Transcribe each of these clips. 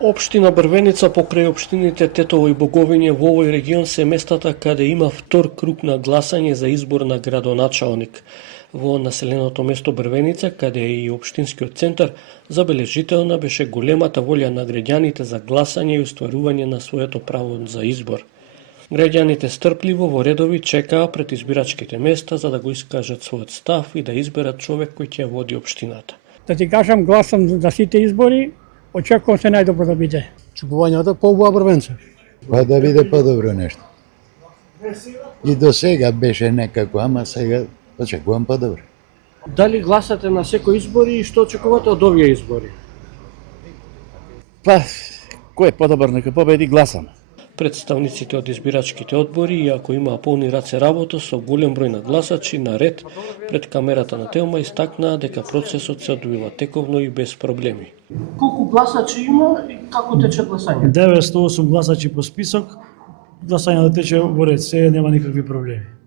Општина Брвеница покрај општините Тетово и Боговиње во овој регион се местата каде има втор круг на гласање за избор на градоначалник. Во населеното место Брвеница, каде е и општинскиот центар, забележителна беше големата волја на граѓаните за гласање и остварување на своето право за избор. Граѓаните стрпливо во редови чекаа пред избирачките места за да го искажат својот став и да изберат човек кој ќе води општината. Да ти кажам, гласам за сите избори, очекувам се најдобро да биде. Чекувањето поубава Брвенца. Па да биде подобро нешто. И до сега беше некако, ама сега очекувам подобро. Дали гласате на секој избори и што очекувате од овие избори? Па, кој е подобар нека победи, гласам. Представниците од избирачките одбори, иако имаа полни раце работа со голем број на гласачи на ред пред камерата на Телма, истакнаа дека процесот се одвива тековно и без проблеми. Колку гласачи има и како тече гласање? 908 гласачи по список, гласањето тече во ред, се нема никакви проблеми.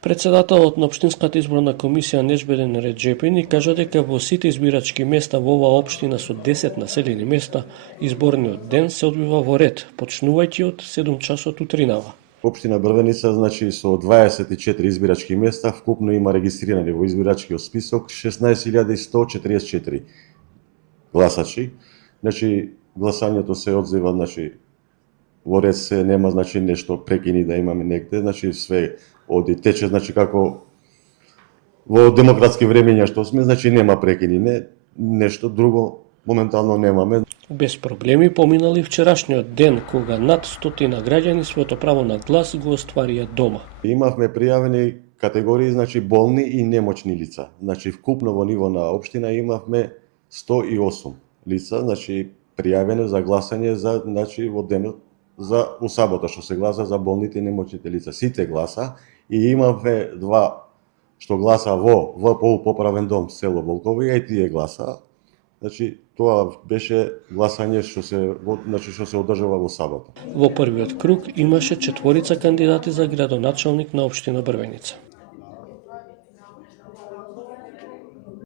Председателот на Општинската изборна комисија Нежбеден Реджепини кажа дека во сите избирачки места во оваа општина со 10 населени места, изборниот ден се одвива во ред, почнувајќи од 7 часот утринава. Општина Брвеница, значи со 24 избирачки места, вкупно има регистрирани во избирачкиот список 16.144 гласачи. Значи гласањето се одзива, значи во ред, се нема значи нешто прекини да имаме негде, значи све оди тече, значи како во демократски времења што сме, значи нема прекини, не нешто друго моментално немаме. Без проблеми поминали вчерашниот ден, кога над 100 граѓани своето право на глас го остварија дома. Имавме пријавени категории, значи болни и немочни лица. Значи вкупно во ниво на општина имавме 108 лица, значи пријавени за гласање за, значи во денот за у сабота што се гласа за болните и немочните лица. Сите гласа и имавме два што гласа во ВПУ Поправен дом село Волковија и тие гласа. Значи тоа беше гласање што се одржава во сабота. Во првиот круг имаше 4 кандидати за градоначалник на општина Брвеница.